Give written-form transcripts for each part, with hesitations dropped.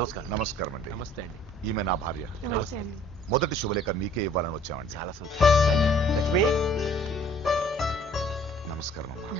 నమస్కారం. నమస్కారం అండి. నమస్తే అండి. ఈమె నా భార్య. నమస్తే అండి. మొదటి శుభలేఖ మీకే ఇవ్వాలని వచ్చామండి. చాలా సంతోషం. లక్ష్మి, నమస్కారం అమ్మా.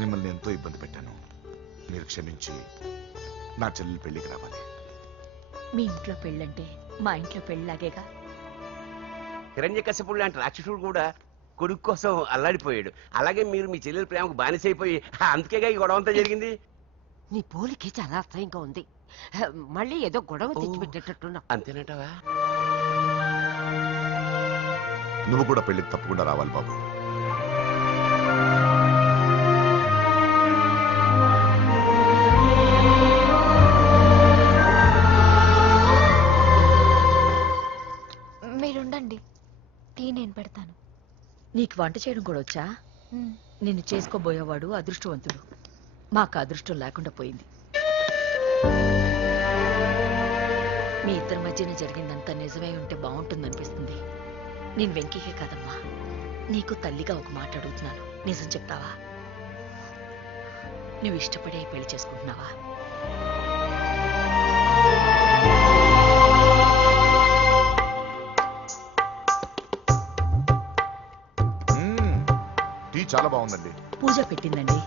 మిమ్మల్ని ఎంతో ఇబ్బంది పెట్టాను. మీరు క్షమించి నా చెల్లెలి పెళ్లికి రావాలి. మీ ఇంట్లో పెళ్ళంటే మా ఇంట్లో పెళ్ళలాగేగా. హిరణ్యకశిపుడు లాంటి రాక్షసుడు కూడా కొడుకు కోసం అల్లాడిపోయాడు. అలాగే మీరు మీ చెల్లెల ప్రేమకు బానిసైపోయి అందుకేగా ఈ గొడవ అంతా జరిగింది. నీ పోలికి చాలా అసహ్యంగా ఉంది. మళ్ళీ ఏదో గొడవ తెచ్చిపెట్టేటట్టున్నా. అంతేనంటావా? నువ్వు కూడా పెళ్లికి తప్పకుండా రావాలి బాబు. మీరుండండి, టీ నేను పెడతాను. నీకు వంట చేయడం కూడా వచ్చా? నిన్ను చేసుకోబోయేవాడు అదృష్టవంతుడు. మాకు అదృష్టం లేకుండా పోయింది. మీ ఇద్దరి మధ్యన జరిగిందంతా నిజమై ఉంటే బాగుంటుందనిపిస్తుంది. నేను వెంకీకే కాదమ్మా, నీకు తల్లిగా ఒక మాట అడుగుతున్నాను. నిజం చెప్తావా? నువ్వు ఇష్టపడే పెళ్లి చేసుకుంటున్నావా? టీ చాలా బాగుందండి. పూజ పెట్టిందండి.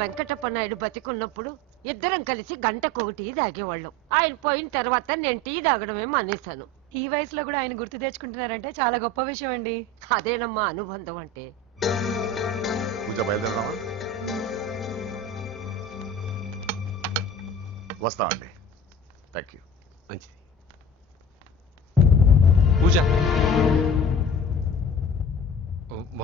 వెంకటప్ప నాయుడు బతికున్నప్పుడు ఇద్దరం కలిసి గంటకొకటి తాగేవాళ్ళం. ఆయన పోయిన తర్వాత నేను టీ తాగడమే మానేశాను. ఈ వయసులో కూడా ఆయన గుర్తు తెచ్చుకుంటున్నారంటే చాలా గొప్ప విషయం అండి. అదేనమ్మా అనుబంధం అంటే. పూజ బయలుదేరదామా? వస్తామండి. Thank you. మంచిది. పూజ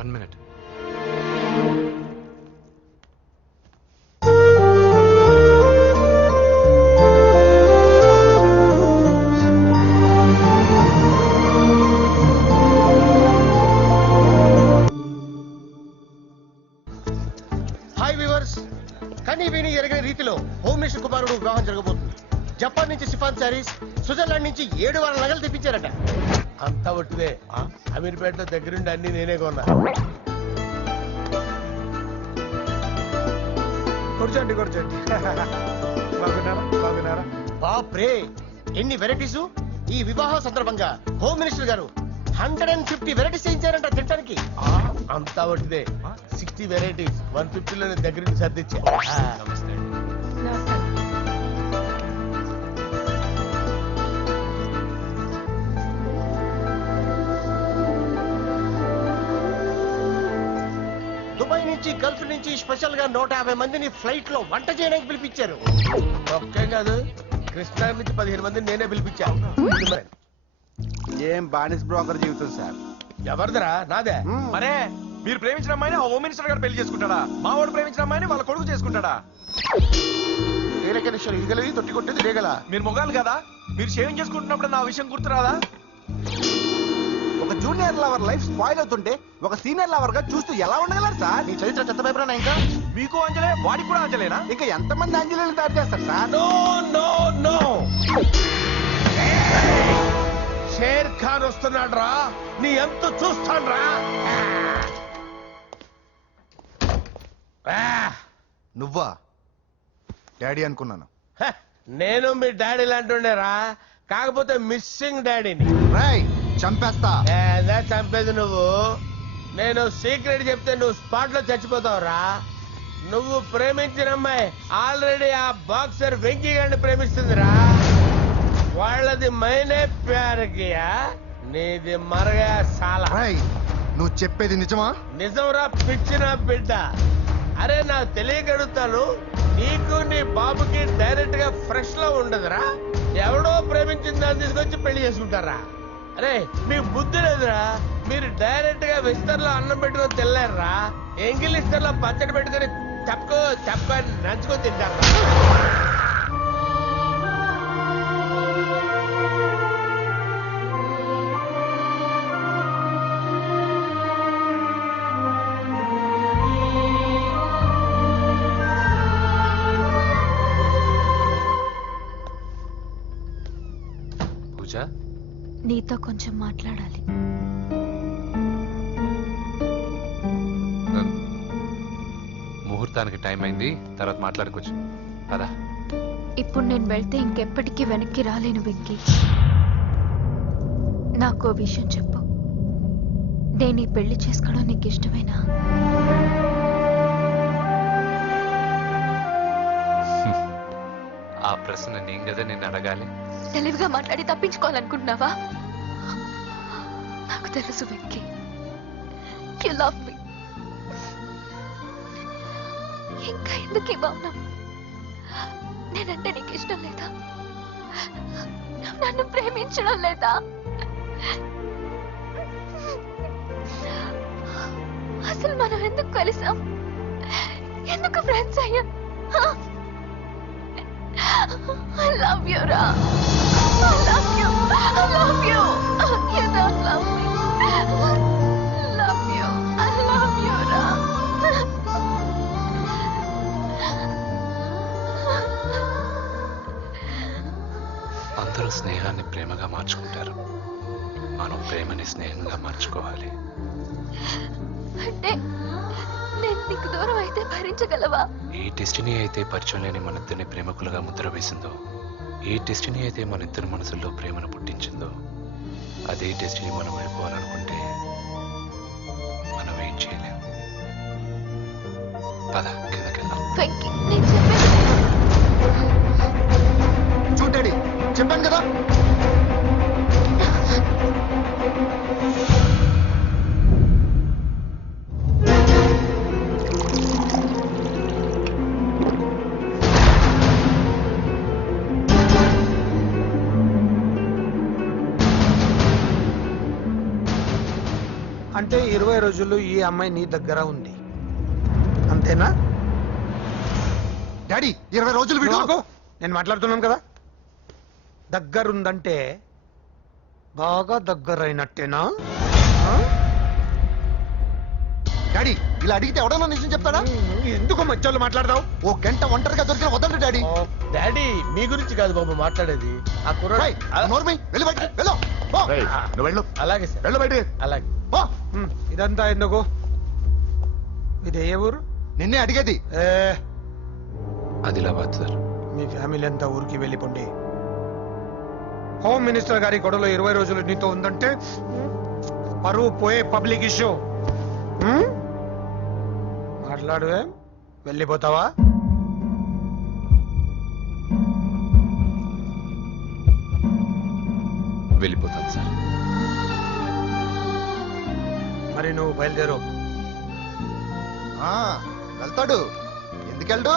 1 minute. హోమ్ మినిస్టర్ కుమారుడు వివాహం జరగబోతుంది. జపాన్ నుంచి సిఫాన్ శారీస్, స్విట్జర్లాండ్ నుంచి 7 వారాల నగలు తెప్పించారట. అంతా ఒట్టిదే. అమీర్పేటలో దగ్గరుండి అన్ని నేనే కొన్నా. కూర్చోండి కూర్చోండి. బాగున్నారా? బాప్రే, ఎన్ని వెరైటీస్! ఈ వివాహం సందర్భంగా హోమ్ మినిస్టర్ గారు 150 వెరైటీస్ చేయించారంట తినడానికి. అంతా ఒట్టిదే. 60 వెరైటీస్ 150లో దగ్గరుండి సర్దిచ్చా. దుబాయ్ నుంచి, గల్ఫ్ నుంచి స్పెషల్ గా 150 మందిని ఫ్లైట్ లో వంట చేయడానికి పిలిపించారు. ఒక్కే కాదు, కృష్ణా నుంచి 15 మందిని నేనే పిలిపించా. ఏం బానిస్ బ్రోకర్ జీవితం సార్. ఎవరిదరా? నాదే. మరే మీరు ప్రేమించిన అమ్మాయిని హోమ్ మినిస్టర్ గారు పెళ్లి చేసుకుంటాడా? మా వాడు ప్రేమించిన అమ్మాయిని వాళ్ళ కొడుకు చేసుకుంటాడా? ఈగలవి తొట్టి కొట్టేది రేగల. మీరు మొగాలు కదా, మీరు షేవింగ్ చేసుకుంటున్నప్పుడు నా విషయం గుర్తురాదా? ఒక జూనియర్ లవర్ లైఫ్ స్పాయిల్ అవుతుంటే ఒక సీనియర్ లవర్ గా చూస్తూ ఎలా ఉండగలరు సార్? నీ చరిత్ర చెత్త పేపరా? ఇంకా మీకు అంజలే, వాడికి కూడా అంజలేనా? ఇంకా ఎంతమంది అంజలీలు తయారు చేస్తారు sir? No no no, Sher Khan వస్తున్నాడు రా. నీ ఎంత చూస్తాను రా. నువ్వా? డాడీ అనుకున్నాను. నేను మీ డాడీ లాంటి రా, కాకపోతే మిస్సింగ్ డాడీని. రాయ్ చంపేస్తా. చంపేది నువ్వు. నేను సీక్రెట్ చెప్తే నువ్వు స్పాట్ లో చచ్చిపోతావురా. నువ్వు ప్రేమించిన అమ్మాయి ఆల్రెడీ ఆ బాక్సర్ వెంకీ గారిని ప్రేమిస్తుందిరా. వాళ్ళది మైనే ప్యార్ కియా, నీది మరగా సాలా. రాయ్ నువ్వు చెప్పేది నిజమా? నిజంరా పిచ్చిన బిడ్డ. అరే నాకు తెలియగలుగుతాను, నీకు నీ బాబుకి డైరెక్ట్ గా ఫ్రెష్ లో ఉండదురా. ఎవడో ప్రేమించిన దాన్ని తీసుకొచ్చి పెళ్లి చేసుకుంటారా? అరే మీకు బుద్ధి లేదురా. మీరు డైరెక్ట్ గా విస్తర్లో అన్నం పెట్టుకొని తినలేరురా. ఎంగిల్ ఇస్తర్లో పచ్చడి పెట్టుకొని చెప్పని నంచుకొని తింటారా? పూజ నీతో కొంచెం మాట్లాడాలి. ముహూర్తానికి టైం అయింది, తర్వాత మాట్లాడుకోవచ్చు కదా. ఇప్పుడు నేను వెళ్తే ఇంకెప్పటికీ వెనక్కి రాలేను వెంకీ. నాకో విషయం చెప్పు, నేను ఈ పెళ్లి చేసుకోవడం నీకు ఇష్టమేనా? ఆ ప్రశ్న నేను కదా నేను అడగాలి. తెలివిగా మాట్లాడి తప్పించుకోవాలనుకుంటున్నావా? నాకు తెలుసు వెంకీ, యు లవ్ మీ. ఇంకా ఎందుకు ఈ మౌనం? నేనంటే నీకు ఇష్టం లేదా? నన్ను ప్రేమించడం లేదా? అసలు మనం ఎందుకు కలిసాం? ఎందుకు ఫ్రెండ్స్ అయ్యాం? I love you, Ra. I love you. I love you. You don't love me. Love you. I love you, Ra. అందరూ స్నేహాన్ని ప్రేమగా మార్చుకుంటారు, మనం ప్రేమని స్నేహంగా మార్చుకోవాలి. అంటే నేను నీకు దూరం అయితే భరించగలవా? ఏ డెస్టినీ అయితే పరిచయం లేని మన ఇద్దరిని ప్రేమకులుగా ముద్ర వేసిందో, ఏ డెస్టినీ అయితే మన ఇద్దరి మనసుల్లో ప్రేమను పుట్టించిందో, అదే డెస్టినీ మనం వెళ్ళిపోవాలనుకుంటే మనం ఏం చేయలేం. పద కిందకెళ్దాం. చూడండి, చెప్పాను కదా. అంటే 20 రోజులు ఈ అమ్మాయి నీ దగ్గర ఉంది, అంతేనా? డాడీ 20 రోజులు వీడు. నేను మాట్లాడుతున్నాను కదా. దగ్గరుందంటే బాగా దగ్గరైనట్టేనా? డాడీ ఇలా అడిగితే ఎవడన్నా నిజం చెప్తాడా? ఎందుకు మధ్యలో మాట్లాడదావు? ఓ గంట ఒంటరిగా దొరికిన వదండి డాడీ. డాడీ మీ గురించి కాదు బాబు మాట్లాడేది. ఆ కుర్రాడు అలాగే సార్, వెళ్ళబడి అలాగే. ఇదంతా ఎందుకు? ఇది ఏ ఊరు? నిన్నే అడిగేది. ఆదిలాబాద్ సార్. మీ ఫ్యామిలీ అంతా ఊరికి వెళ్ళిపోండి. హోమ్ మినిస్టర్ గారి గొడవలో 20 రోజులు నీతో ఉందంటే పరువు పోయే పబ్లిక్ ఇష్యూ. మాట్లాడువే, వెళ్ళిపోతావా? వెళ్ళిపోతాను సార్. మరి నువ్వు బయలుదేరు. వెళ్తాడు. ఎందుకెళ్ళడు?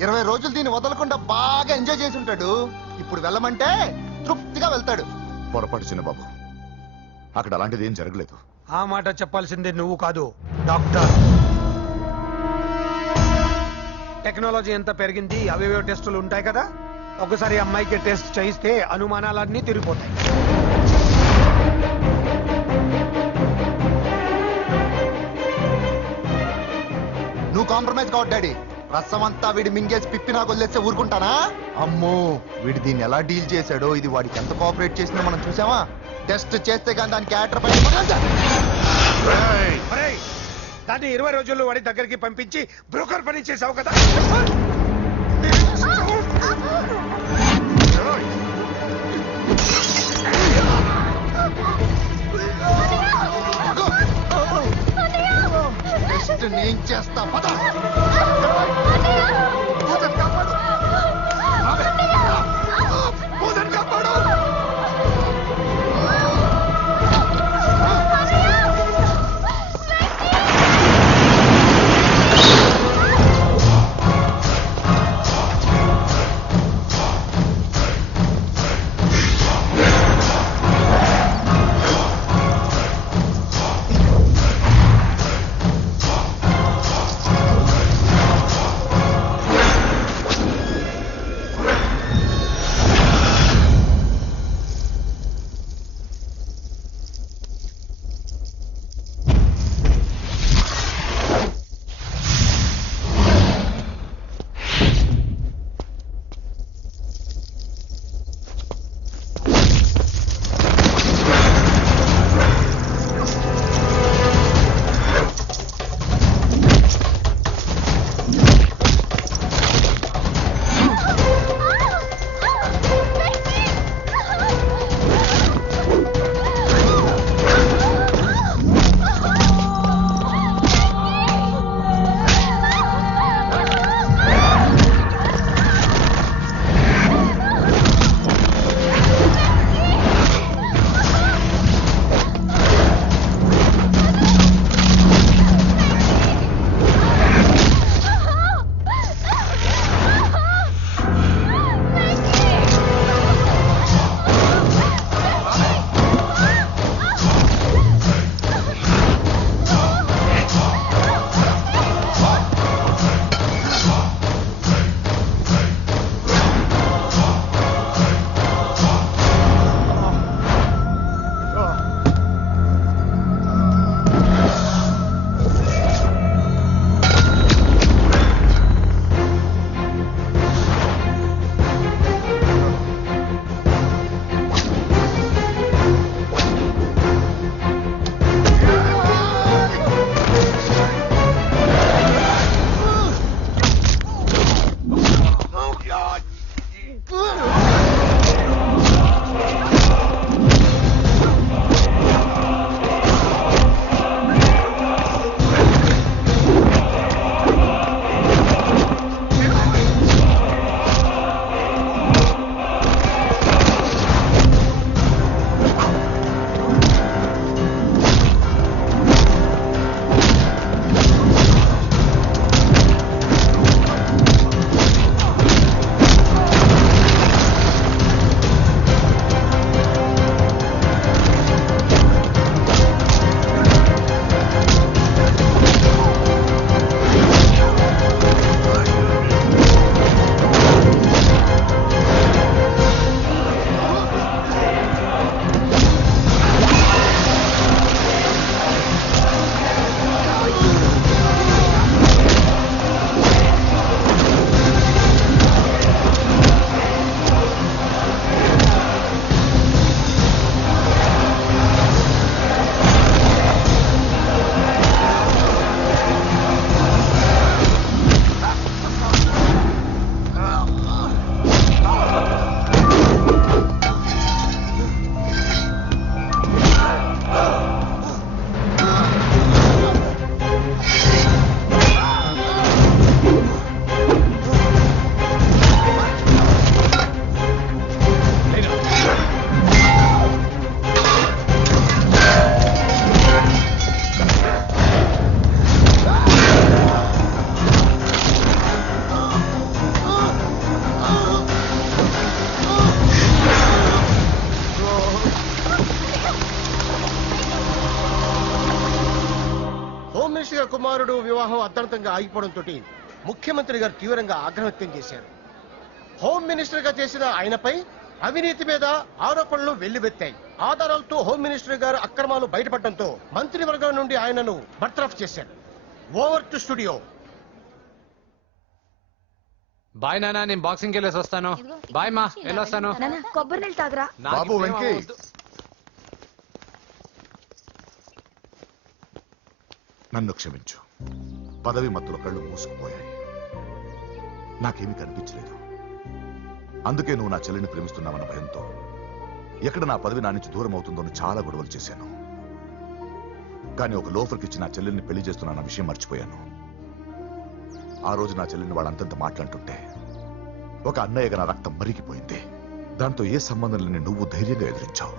20 రోజులు దీన్ని వదలకుండా బాగా ఎంజాయ్ చేసి ఉంటాడు. ఇప్పుడు వెళ్ళమంటే తృప్తిగా వెళ్తాడు. పొరపాటు చిన్న బాబు, అక్కడ అలాంటిది ఏం జరగలేదు. ఆ మాట చెప్పాల్సిందే నువ్వు కాదు, డాక్టర్. టెక్నాలజీ ఎంత పెరిగింది, అవేవో టెస్టులు ఉంటాయి కదా. ఒకసారి అమ్మాయికి టెస్ట్ చేయిస్తే అనుమానాలన్నీ తిరిగిపోతాయి. నువ్వు కాంప్రమైజ్ కావద్దు డాడీ. రసం అంతా వీడి మింగేసి పిప్పి నాకు వదిలేస్తే ఊరుకుంటానా? అమ్మో, వీడు దీన్ని ఎలా డీల్ చేశాడో, ఇది వాడికి ఎంత కోఆపరేట్ చేసిందో మనం చూసావా? టెస్ట్ చేస్తే కానీ దానికి యాక్టర్ దాన్ని 20 రోజుల్లో వాడి దగ్గరికి పంపించి బ్రోకర్ పని చేసావు కదా. టెస్ట్ నేను చేస్తా. పద వివాహం అర్ధాంతంగా ఆగిపోవడంతో ముఖ్యమంత్రి గారు తీవ్రంగా ఆగ్రహం వ్యక్తం చేశారు. హోమ్ మినిస్టర్ గా చేసిన ఆయనపై అవినీతి మీద ఆరోపణలు వెల్లువెత్తాయి. ఆధారాలతో హోమ్ మినిస్టర్ గారు అక్రమాలు బయటపడడంతో మంత్రివర్గం నుండి ఆయనను బర్తరఫ్ చేశారు. Over to studio. బాయ్ నానా, నేను బాక్సింగ్ వెళ్ళేసి వస్తాను. బాయ్ మా, వెళ్ళొస్తాను. కొబ్బరి నీళ్ళు తాగరా. బాబు వెంకీ, నన్ను క్షమించు. పదవి మత్తులో కళ్ళు మూసుకుపోయాయి. నాకేమీ కనిపించలేదు. అందుకే నువ్వు నా చెల్లిని ప్రేమిస్తున్నావన్న భయంతో ఎక్కడ నా పదవి నా నుంచి దూరం అవుతుందో అని చాలా గొడవలు చేశాను. కానీ ఒక లోఫర్కి ఇచ్చి నా చెల్లెల్ని పెళ్లి చేస్తున్నా విషయం మర్చిపోయాను. ఆ రోజు నా చెల్లెల్ని వాళ్ళంతంత మాట్లాడుతుంటే ఒక అన్నయ్యగా నా రక్తం మరిగిపోయింది. దాంతో ఏ సంబంధం లేని నువ్వు ధైర్యంగా ఎదిరించావు.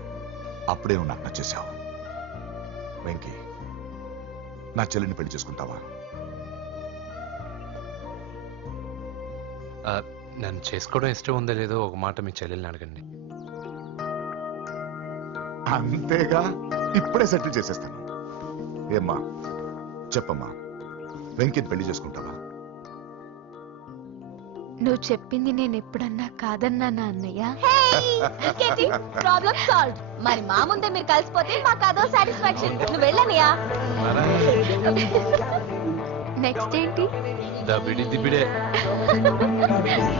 అప్పుడే నువ్వు నాకు నచ్చేశావు. వెంకీ, నా చెల్లిని పెళ్లి చేసుకుంటావా? నన్ను చేసుకోవడం ఇష్టం ఉందో లేదో ఒక మాట మీ చెల్లెల్ని అడగండి. అంతేగా, ఇప్పుడే సెటిల్ చేసేస్తాను. ఏమ్మా చెప్పమ్మా, వెంకీని పెళ్లి చేసుకుంటావా? నువ్వు చెప్పింది నేను ఎప్పుడన్నా కాదన్నానా అన్నయ్య? Problem solve. మరి మా ముందే మీరు కలిసిపోతే మాకు అదో సాటిస్ఫాక్షన్. నువ్వు వెళ్ళనియా. నెక్స్ట్ ఏంటి? దిబిడే